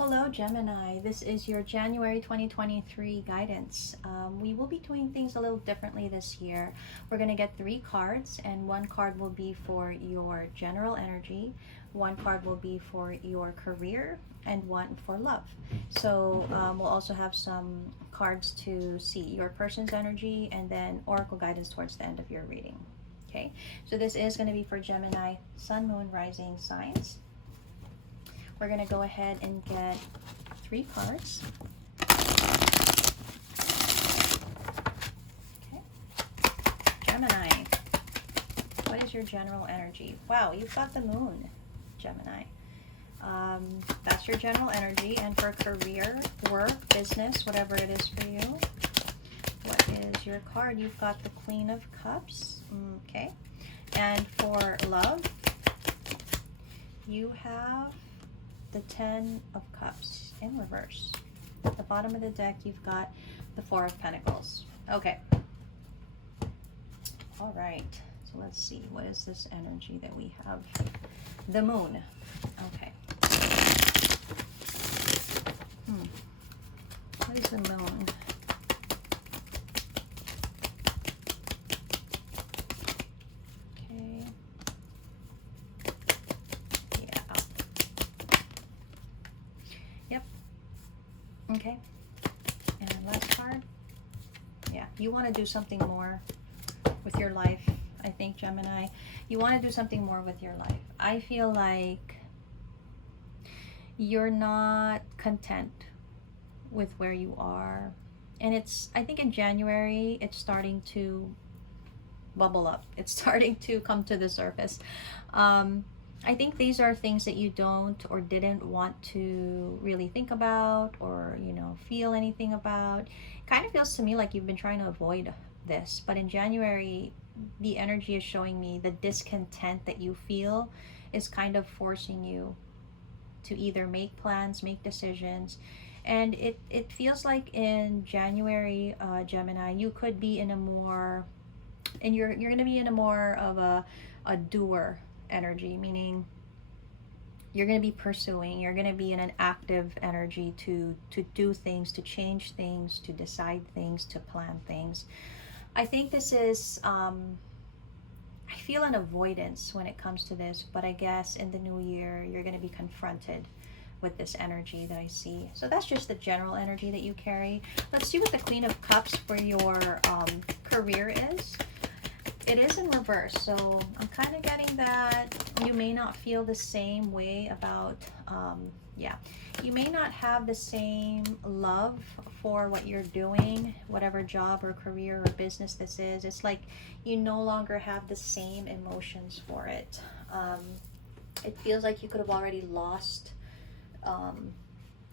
Hello Gemini, this is your January 2023 guidance. We will be doing things a little differently this year. We're going to get 3 cards, and 1 card will be for your general energy, 1 card will be for your career, and 1 for love. So we'll also have some cards to see your person's energy, and then oracle guidance towards the end of your reading. Okay, so this is going to be for Gemini, Sun, Moon, Rising signs. We're going to go ahead and get 3 cards. Okay. Gemini, what is your general energy? Wow, you've got the moon, Gemini. That's your general energy. And for career, work, business, whatever it is for you. What is your card? You've got the Queen of Cups. Okay. And for love, you have the 10 of Cups in reverse. At the bottom of the deck, you've got the 4 of Pentacles. Okay. All right. So let's see. What is this energy that we have? The moon. Okay. What is the moon? Okay, and last card. Yeah, you want to do something more with your life, I think, Gemini. You want to do something more with your life. I feel like you're not content with where you are. And I think in January, it's starting to bubble up. It's starting to come to the surface. I think these are things that you don't or didn't want to really think about or, feel anything about. It kind of feels to me like you've been trying to avoid this. But in January, the energy is showing me the discontent that you feel is kind of forcing you to either make plans, make decisions. And it feels like in January, Gemini, you could be in a more, and you're going to be in a more of a doer energy, meaning you're going to be pursuing, you're going to be in an active energy to do things, to change things, to decide things, to plan things. I think this is I feel an avoidance when it comes to this, but I guess in the new year you're going to be confronted with this energy that I see. So that's just the general energy that you carry. Let's see what the Queen of Cups for your career is. It is in reverse, so I'm kind of getting that you may not feel the same way about, you may not have the same love for what you're doing, whatever job or career or business this is. It's like you no longer have the same emotions for it. It feels like you could have already lost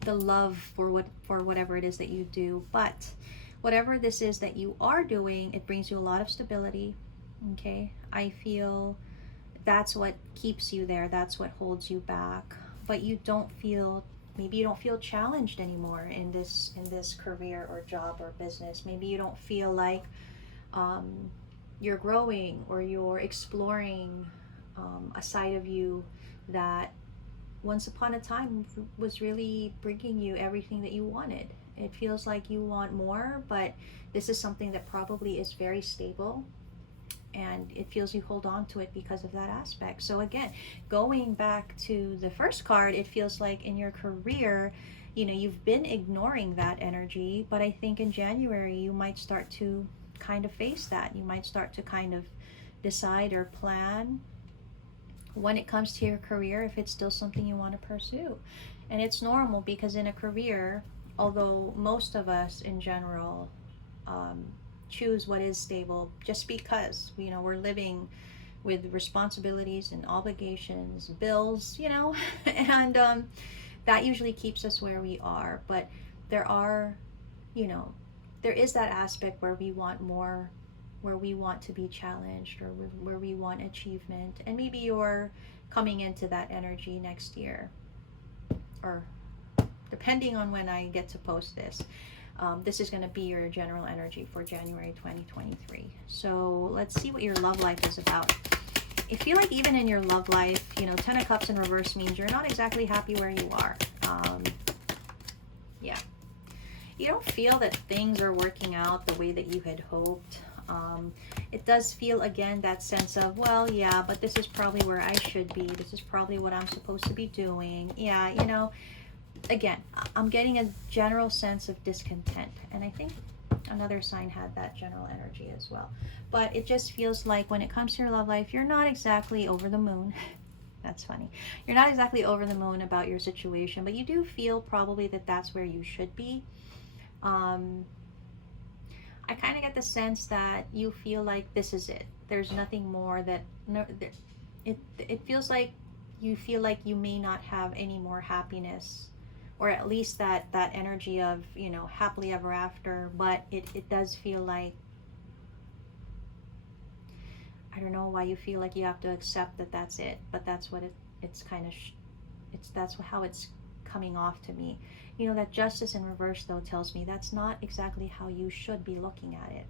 the love for whatever it is that you do, but whatever this is that you are doing, it brings you a lot of stability. Okay, I feel that's what keeps you there, that's what holds you back, but you don't feel, maybe you don't feel challenged anymore in this career or job or business. Maybe you don't feel like you're growing or you're exploring a side of you that once upon a time was really bringing you everything that you wanted. It feels like you want more, but this is something that probably is very stable, and it feels you hold on to it because of that aspect. So again, going back to the first card, it feels like in your career, you've been ignoring that energy, but I think in January you might start to kind of face that. You might start to kind of decide or plan when it comes to your career if it's still something you want to pursue. And it's normal because in a career, although most of us in general choose what is stable just because we're living with responsibilities and obligations, bills, and that usually keeps us where we are. But there is that aspect where we want more, where we want to be challenged, or where we want achievement. And maybe you're coming into that energy next year, or depending on when I get to post this. This is going to be your general energy for January 2023. So let's see what your love life is about. I feel like even in your love life, 10 of Cups in reverse means you're not exactly happy where you are. Yeah. You don't feel that things are working out the way that you had hoped. It does feel, again, that sense of, well, yeah, but this is probably where I should be. This is probably what I'm supposed to be doing. Yeah, you know, again, I'm getting a general sense of discontent. And I think another sign had that general energy as well. But it just feels like when it comes to your love life, you're not exactly over the moon. That's funny. You're not exactly over the moon about your situation, but you do feel probably that that's where you should be. Um, I kind of get the sense that you feel like this is it. There's nothing more that no, it feels like you feel like you may not have any more happiness, or at least that energy of, you know, happily ever after. But it does feel like, I don't know why you feel like you have to accept that that's it, but that's what it's kind of it's that's how it's coming off to me. You know, that justice in reverse though tells me that's not exactly how you should be looking at it.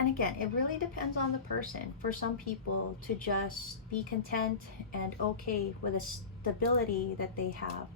And again, it really depends on the person. For some people to just be content and okay with the stability that they have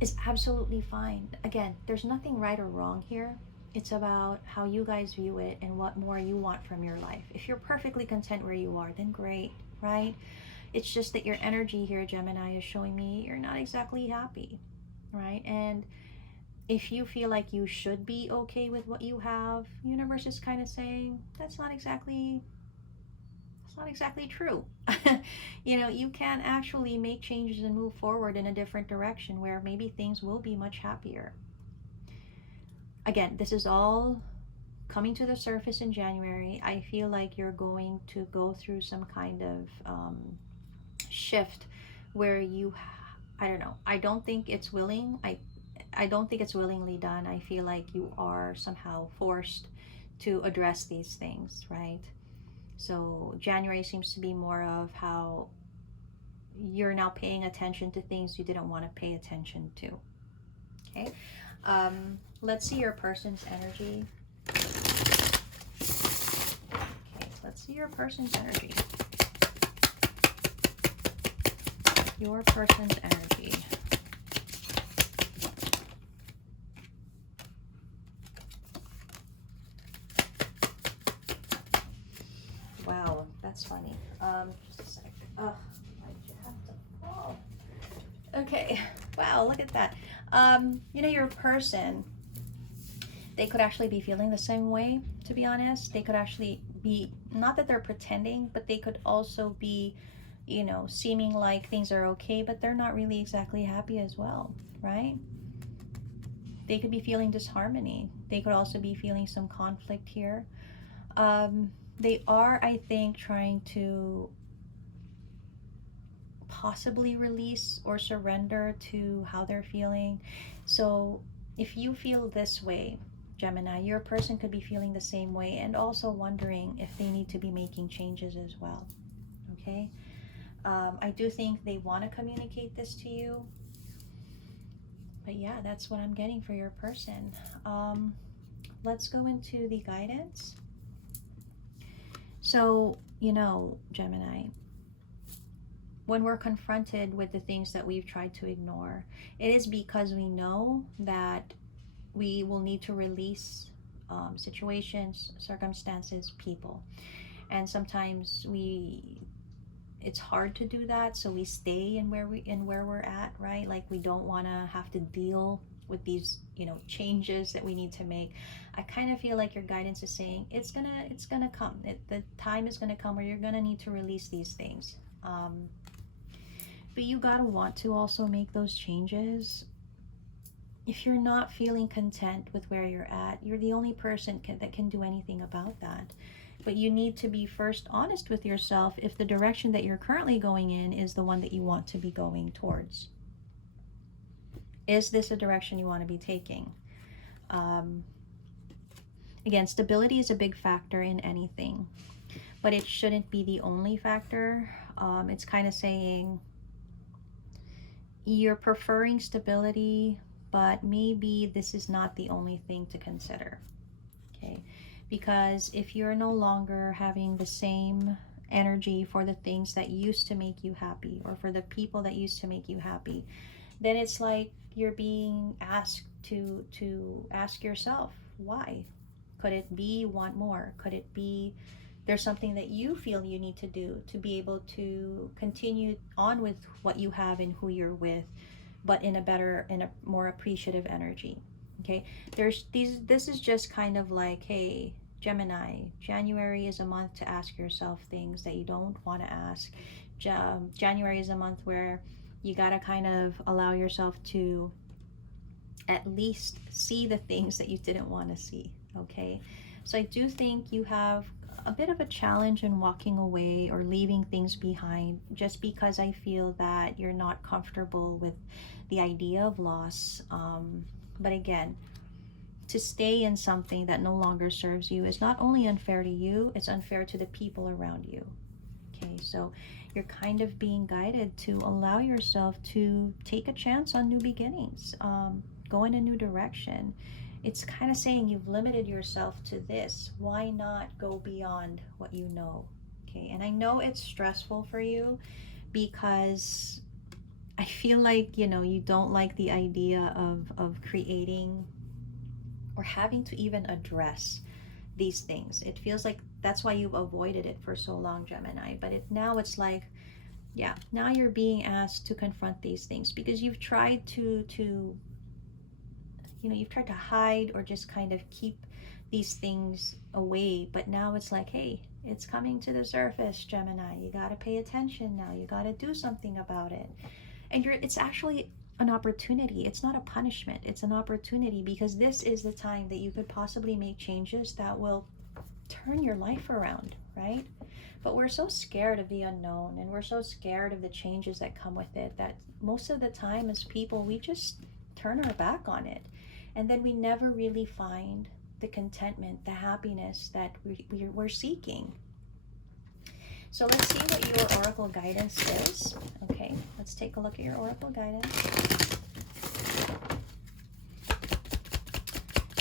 is absolutely fine. Again, there's nothing right or wrong here. It's about how you guys view it and what more you want from your life. If you're perfectly content where you are, then great, right? It's just that your energy here, Gemini, is showing me you're not exactly happy, right? And if you feel like you should be okay with what you have, universe is kind of saying that's not exactly true. You know, you can actually make changes and move forward in a different direction where maybe things will be much happier. Again, this is all coming to the surface in January. I feel like you're going to go through some kind of shift where I don't know. I don't think it's willing. I don't think it's willingly done. I feel like you are somehow forced to address these things, right? So January seems to be more of how you're now paying attention to things you didn't want to pay attention to. Okay. Let's see your person's energy. Okay, let's see your person's energy. Your person's energy. Wow, that's funny. Just a sec. Oh, why did you have to fall? Okay. Wow, look at that. You know, your person, they could actually be feeling the same way, to be honest. They could actually be, not that they're pretending, but they could also be, you know, seeming like things are okay, but they're not really exactly happy as well, right? They could be feeling disharmony. They could also be feeling some conflict here. They are, I think, trying to possibly release or surrender to how they're feeling. So if you feel this way, Gemini, your person could be feeling the same way and also wondering if they need to be making changes as well. Okay? I do think they want to communicate this to you. But yeah, that's what I'm getting for your person. Let's go into the guidance. So, you know, Gemini, when we're confronted with the things that we've tried to ignore, it is because we know that we will need to release situations, circumstances, people. And sometimes it's hard to do that, so we stay in where we're at, right? Like we don't want to have to deal with these, you know, changes that we need to make. I kind of feel like your guidance is saying it's gonna come. The time is gonna come where you're gonna need to release these things. But you gotta want to also make those changes. If you're not feeling content with where you're at, you're the only person that can do anything about that. But you need to be first honest with yourself if the direction that you're currently going in is the one that you want to be going towards. Is this a direction you want to be taking? Again, stability is a big factor in anything, but it shouldn't be the only factor. It's kind of saying you're preferring stability, but maybe this is not the only thing to consider. Okay, because if you're no longer having the same energy for the things that used to make you happy or for the people that used to make you happy, then it's like you're being asked to ask yourself why. Could it be you want more? Could it be there's something that you feel you need to do to be able to continue on with what you have and who you're with, but in a better, in a more appreciative energy? Okay, there's these, this is just kind of like, hey, Gemini, January is a month to ask yourself things that you don't want to ask. January is a month where you got to kind of allow yourself to at least see the things that you didn't want to see. Okay, so I do think you have a bit of a challenge in walking away or leaving things behind, just because I feel that you're not comfortable with the idea of loss. But again, to stay in something that no longer serves you is not only unfair to you, it's unfair to the people around you. Okay, so you're kind of being guided to allow yourself to take a chance on new beginnings, go in a new direction. It's kind of saying you've limited yourself to this. Why not go beyond what you know? Okay, and I know it's stressful for you because I feel like, you know, you don't like the idea of creating or having to even address these things. It feels like that's why you've avoided it for so long, Gemini. But now it's like, yeah, now you're being asked to confront these things because you've tried to you know, you've tried to hide or just kind of keep these things away. But now it's like, hey, it's coming to the surface, Gemini. You got to pay attention now. You got to do something about it. And it's actually an opportunity. It's not a punishment. It's an opportunity, because this is the time that you could possibly make changes that will turn your life around, right? But we're so scared of the unknown, and we're so scared of the changes that come with it, that most of the time as people, we just turn our back on it. And then we never really find the contentment, the happiness that we're seeking. So let's see what your oracle guidance is. Okay, let's take a look at your oracle guidance.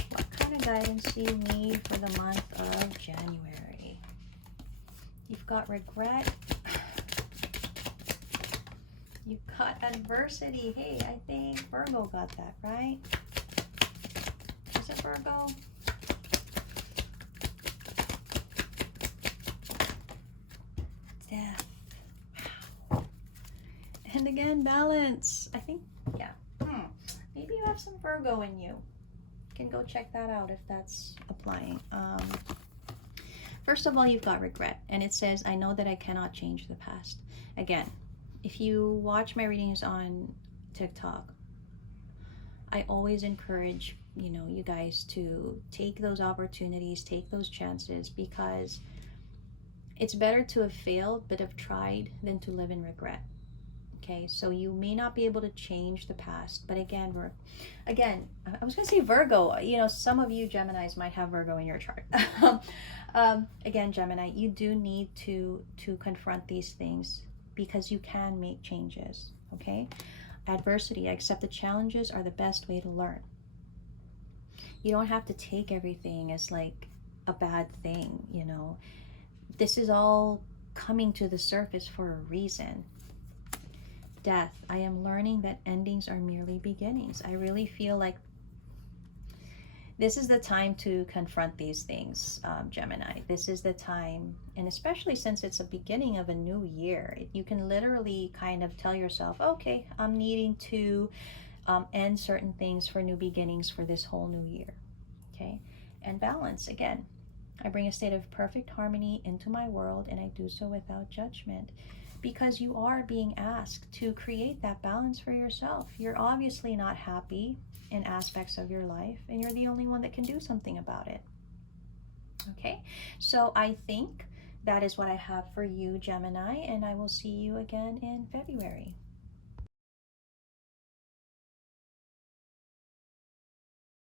What kind of guidance do you need for the month of January? You've got regret. You've got adversity. Hey, I think Virgo got that, right? Is it Virgo? Death. Wow. And again, balance. I think, yeah. Maybe you have some Virgo in you. You can go check that out if that's applying. First of all, you've got regret. And it says, I know that I cannot change the past. Again, if you watch my readings on TikTok, I always encourage, you know, you guys to take those opportunities, take those chances, because it's better to have failed but have tried than to live in regret. Okay, so you may not be able to change the past, but again, I was gonna say Virgo. You know, some of you Geminis might have Virgo in your chart. Again, Gemini, you do need to confront these things because you can make changes. Okay, adversity, accept the challenges are the best way to learn. You don't have to take everything as like a bad thing. You know, this is all coming to the surface for a reason. Death, I am learning that endings are merely beginnings. I really feel like this is the time to confront these things, Gemini. This is the time, and especially since it's a beginning of a new year, you can literally kind of tell yourself, okay, I'm needing to end certain things for new beginnings for this whole new year. Okay, and balance, again, I bring a state of perfect harmony into my world, and I do so without judgment. Because you are being asked to create that balance for yourself. You're obviously not happy in aspects of your life, and you're the only one that can do something about it. Okay, so I think that is what I have for you, Gemini, and I will see you again in February.